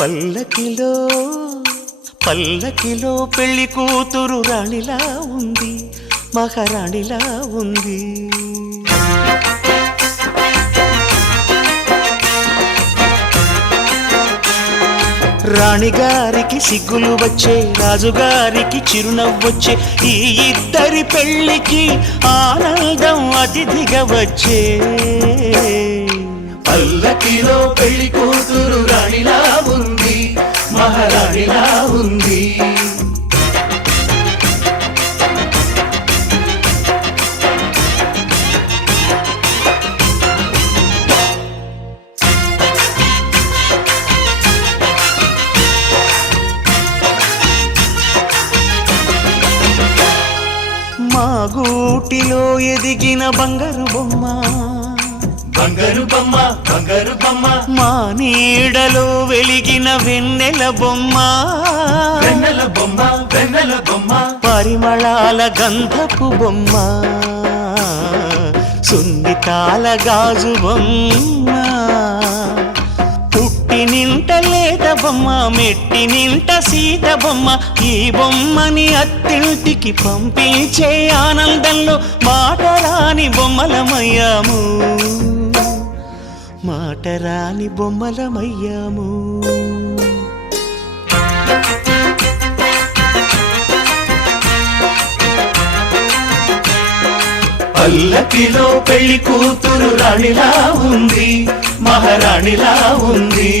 పల్లకిలో పల్లకిలో పెళ్లి కూతురు రాణిలా ఉంది, మహారాణిలా ఉంది. రాణిగారికి సిగ్గులు వచ్చే, రాజుగారికి చిరునవ్వొచ్చే, ఈ ఇద్దరి పెళ్లికి ఆనందం అతిథిగా వచ్చే. పల్లకిలో పెళ్లి కూతురు రాణిలా ఉంది, మహారాణిలా ఉంది. మా గూటిలో ఎదిగిన బంగారు బొమ్మ, బంగారు బొమ్మ, బంగారు బొమ్మ, మా నీడలో వెలిగిన వెన్నెల బొమ్మ, వెన్నెల బొమ్మ, వెన్నెల బొమ్మ, పరిమళాల గంధపు బొమ్మ, సున్నితాల గాజు బొమ్మ, పుట్టి నింట లేత బొమ్మ, మెట్టి నింట సీత బొమ్మ. ఈ బొమ్మని అత్తింటికి పంపించే ఆనందంలో మాటరాని బొమ్మలమయ్యాము, మాటరాని బొమ్మలమయ్యాము. పల్లకిలో పెళ్లి కూతురు రాణిలా ఉంది, మహారాణిలా ఉంది.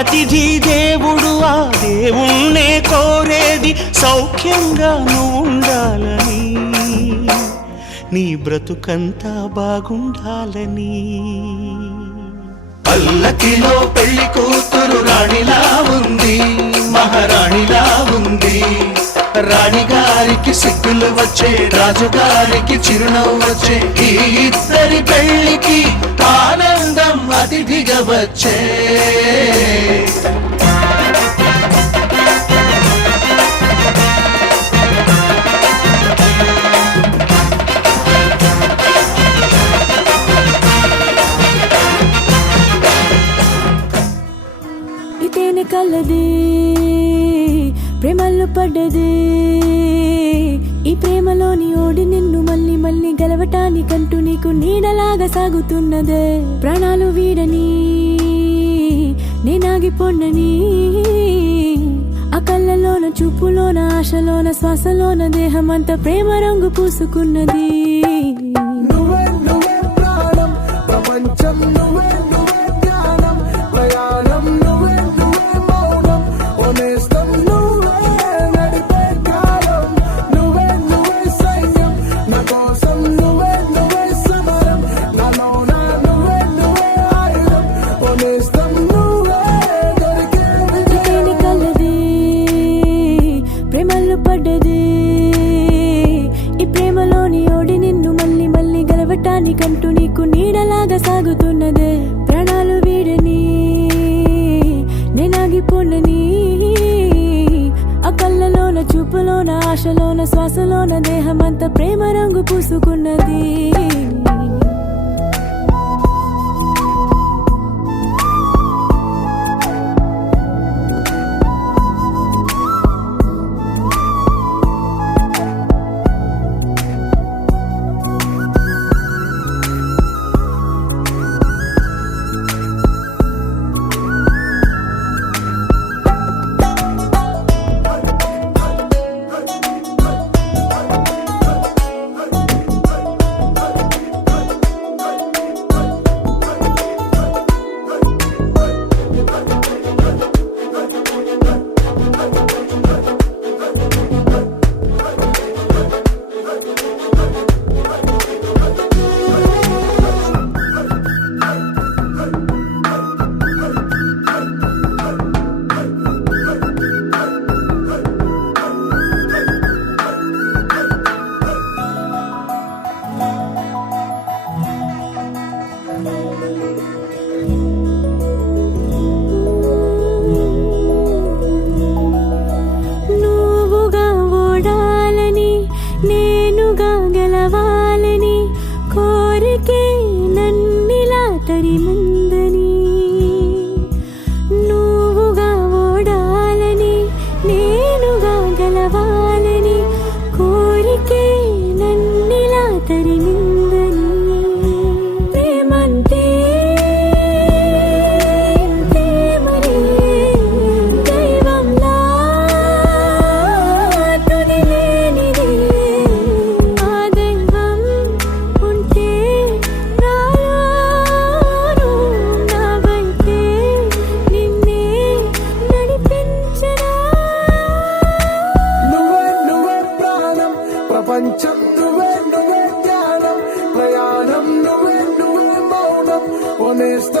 అతిథి దేవుడు ఆ దేవుణ్ణే కోరేది సౌఖ్యంగా నువ్వుండాలని, నీ బ్రతుకంతా బాగుండాలని. పల్లకిలో పెళ్లి కూతురు రాణిలా ఉంది, మహారాణిలా ఉంది. రాణిగారికి సిగ్గులు వచ్చే, రాజుగారికి చిరునవ్వు వచ్చే, ఈ ఇద్దరి పెళ్లికి ఆనందం అతిథిగా వచ్చే. ఇతేనే కలది ప్రేమల్లో పడ్డది, ఈ ప్రేమలోని ఓడి నిన్ను మళ్ళీ మళ్ళీ గెలవటానికంటూ నీకు నీడలాగా సాగుతున్నదే. ప్రాణాలు వీడని నేనాగిపోన్నని, ఆ కళ్ళలోన చూపులోన ఆశలోన శ్వాసలోన దేహమంతా ప్రేమ రంగు పూసుకున్నది. ప్రేమల్లో పడ్డది, ఈ ప్రేమలోని ఓడి నిన్ను మళ్ళీ మళ్ళీ గెలవటానికంటూ నీకు నీడలాగా సాగుతున్నదే. ప్రాణాలు వీడని నేనాగిపోనని, ఆ కళ్ళలోన చూపులోన ఆశలోన శ్వాసలోన దేహమంతా ప్రేమ రంగు పూసుకున్నది.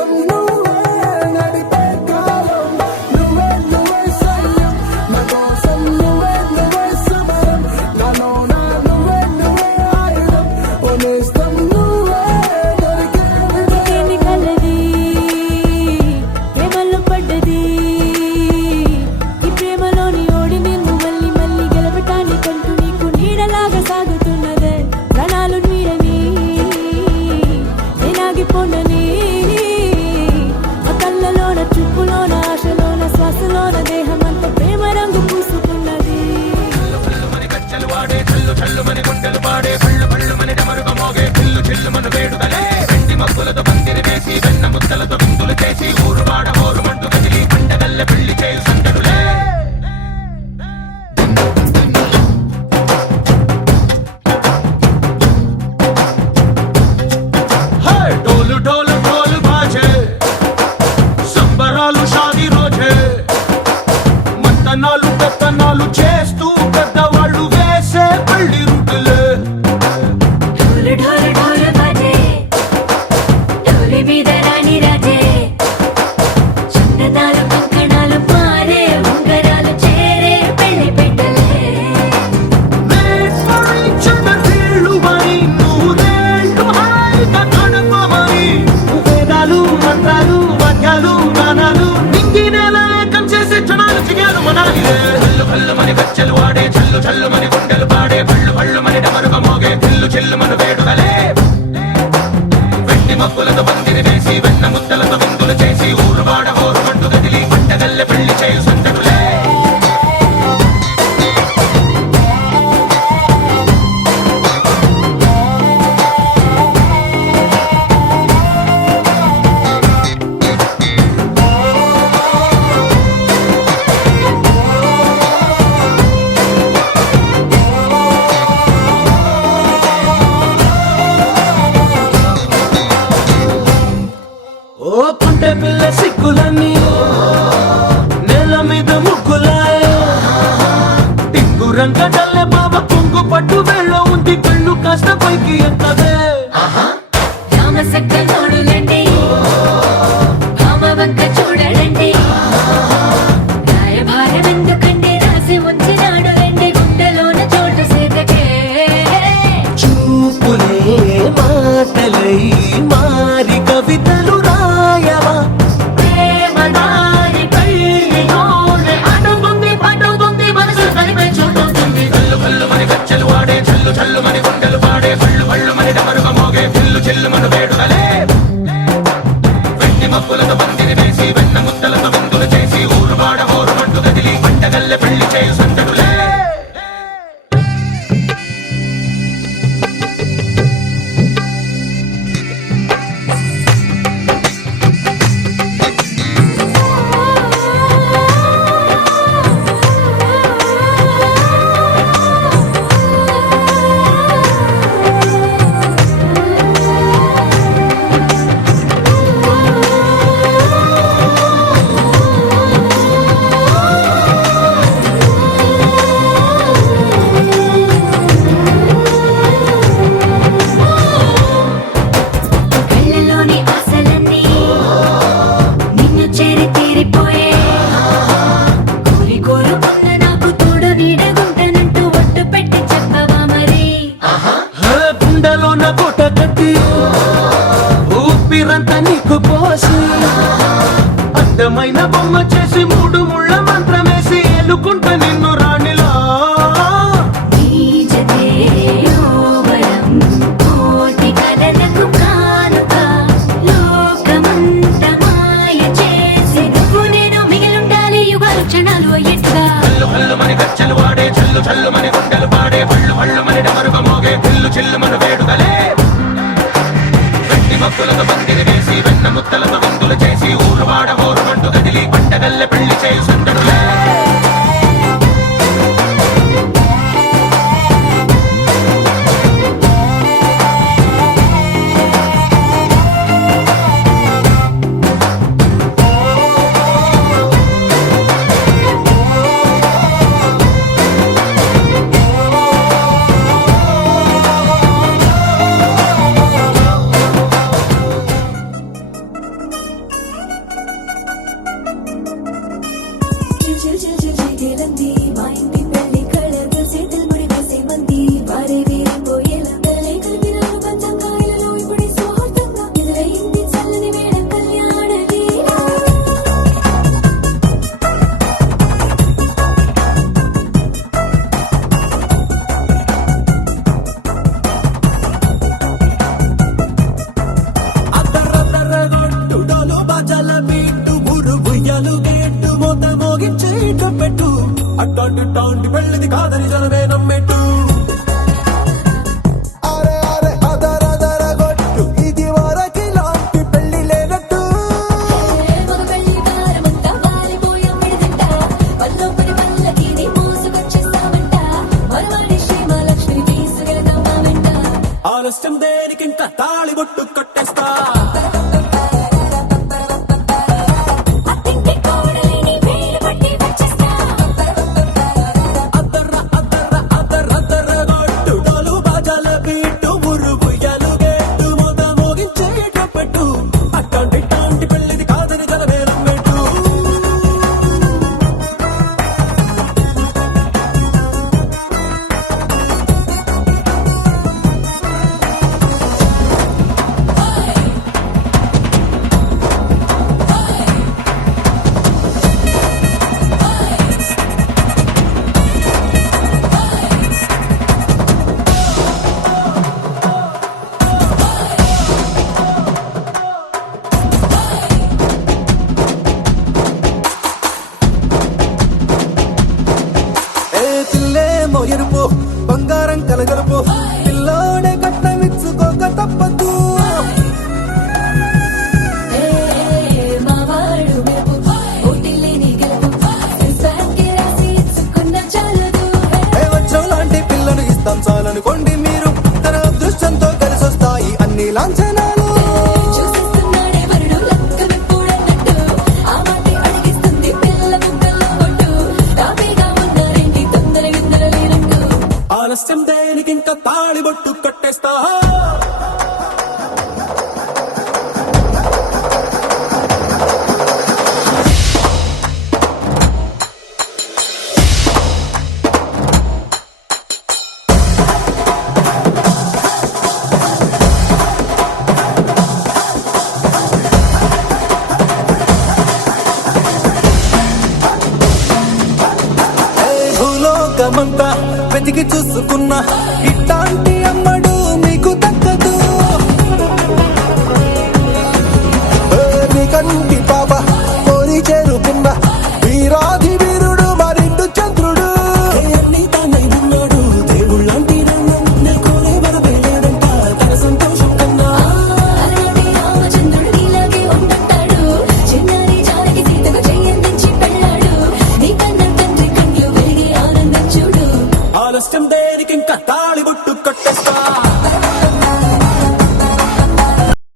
నేస్తం నువ్వే నడిపే కాలం నువ్వే నువ్వే సైన్యం నా కోసం నువ్వే నువ్వే సమరం నాలోన నువ్వే నువ్వే ఆయుధం ఓ నేస్తం నువ్వే దొరికే ఎన్ని కలది ప్రేమలో పడ్డది ఈ ప్రేమలోని ఓడి నిన్ను మళ్ళీ మళ్ళీ గెలవటానికంటూ నీకు నీడలాగా సాగుతున్నదే ప్రాణాలు నీడని నేనాగిపోనని ఆ కళ్ళలోన చూపులోన ఆశలోన శ్వాసలోన దేహమంతా ప్రేమ రంగు పూసుకున్నది డోలు డోలు డోలు బాజే సంబరాలు షాదీ రోజే మంతనాలు పెత్తనాలు చేస్తూ పెద్దవాళ్ళు వేసే పెళ్లి రుటులే ढोल ढोल ढोल बाजे ढोली మీద రాణి రాజే చందనాలు కంకణాలు మారే ఉంగరాలు చేరే పెళ్లి పెట్టలే వీళ్ళుమని నూరేళ్ళు హాయిగా గడపమని వేదాలు మంత్రాలు వాక్యాలు గానాలు నింగి నేల ఏకం చేసే క్షణాలు చిగాలు మనాలిలే హల్లు హల్లు మని గజ్జలు వాడే చల్లు చల్లు మని గుండెలు పాడే పళ్ళు పళ్ళు మని డమరుగ మోగే చిల్లు చిల్లు మన వేడుకలే వెండి మబ్బులతో పందిరి వేసి వెన్న ముద్దలతో విందులు చేసి ఊరు వాడ హోరు మంటు గదిలి పంటగల్లె పెళ్లి చేయు సంతడులే ఓ పుంటె పిల్ల సిక్కులన్నీ నేల మీద ముగ్గులాయ టింగు రంగడల్లె బాబ కొంగు పట్టు వెళ్ళ ఉంది కళ్ళు కాస్త పైకి ఎక్కదే రామ సక్క నోడులండి భామ వంక చూడడండి రాయభారం ఎందుకండి రాసి ఉంచినాడు రండి గుండెలోన చోటు సేదకే చూపులే మాటలై మారి కవితలు రాయవా ప్రేమదారి పెళ్లిలోనే అడుగుంది పడుతుంది మనసు కలిపే చూడుతుంది కల్లు కల్లు మని గజ్జలు వాడే చల్లు చల్లు మని గుండెలు పాడే పళ్ళు పళ్ళు మని డమరుగ మోగే చిల్లు చిల్లు మన వేడుకలే వెండి మబ్బులతో పందిరి వేసి వెన్న ముద్దలతో విందులు చేసి ఊరు వాడ హోరు మంటు గదిలి పంటగల్లె పెళ్లి చేయు సంతడులే కళ్ళలోని ఆశలన్నీ నిన్ను చేరి తీరిపోయే కోరి కోరుకున్న నాకు తోడు నీడగుంటనంటూ ఒట్టు పెట్టి చెప్పవా మరి గుండెలోన కోట కట్టి ఊపిరంతా నీకు పోసి అందమైన బొమ్మ చేసి మూడు ముళ్ళ మంత్రమేసి ఎలుకుంటా నిన్ను రాణిలా నీ జతే యోవరం కోటి కలలకు కానుక లోకమంత మాయ చేసి నువ్వు నేను మిగిలుండాలి యుగాలు క్షణాలు అయ్యేట్టుగా హల్లు హల్లు మని గజ్జలు వాడే చల్లు చల్లు మని గుండెలు పాడే పళ్ళు పళ్ళు మని డమరుగ మోగే చిల్లు చిల్లు మన వేడుకలే వెండి మబ్బులతో పందిరి వేసి వెన్న ముద్దలతో విందులు చేసి ఊరు వాడ హోరు మంటు గదిలి పంటగల్లె పెళ్లి చేయు సంతడులే అట్టాంటి పెళ్లిది కాదని జనమే నమ్మెట్టు. అరే అరే అదర గొట్టు ఇది వరకి లాంటి పెళ్లి లేనట్టు. మగ పెళ్లి దారమంతా వాలిపోయాం విడిదంట పల్లో పడి పల్లకిని మోసుకొచ్చేస్తామంట మరవాడి శ్రీమహాలక్ష్మిని తీసుకెళ్దాం మా వెంట ఆలస్యం దేనికింక తాళిబొట్టు కట్టేస్తా. అత్తింటి కోడలిని వేలు పట్టి వచ్చేస్తా అద్దర గొట్టు డోలు బాజాల బీటు మురుగుయ్యలు గేటు మోత మోగించేటప్పట్టు అట్టాంటి పెళ్లిది కాదని జనమే నమ్మెట్టు. ఏ పిల్లేమో ఎరుపు బంగారం కలగలుపు పిల్లోడే కట్టమిచ్చుకోక తప్పదు. మా వాడు మెరుపు ఓటిల్లేని గెలుపు సెన్సార్కి రాసి ఇచ్చుకున్న చాలదు ఏ వచ్చం లాంటి పిల్లను ఇస్తాం చాలనుకోండి మీరు. తన అదృష్టంతో కలిసొస్తాయి అన్ని లాంఛనాలు. చూసేస్తున్నాడే వరుడు లక్క విప్పుడన్నట్టు ఆ మాటే అడిగిస్తుంది పిల్ల బుగ్గల్లో ఒట్టు తాపీగా ఉన్నారేంటి తొందర లేనట్టు ఆలస్యం దేనికింక తాళిబొట్టు కట్టేస్తా. భూలోకమంతా వెతికి చూసుకున్నా ఇట్లాంటి అమ్మడు మీకు దక్కదు. నీ కంటి పాప కోరి చేరుకున్న వీరాధి వీరుడు మరిండు చంద్రుడు. అన్ని తానై ఉన్నాడు దేవుళ్ళంటి నన్ను నే కోరే వరమే లేదంట తన సంతోషం కన్నా. అలాంటి రామచంద్రుడు నీలాగే ఉండంటాడు చిన్నారి జానకి సీతకు చెయ్యందించి పెళ్ళాడు నీ కన్న తండ్రి కండ్లు వెలిగి ఆనందం చూడు ఆలస్యం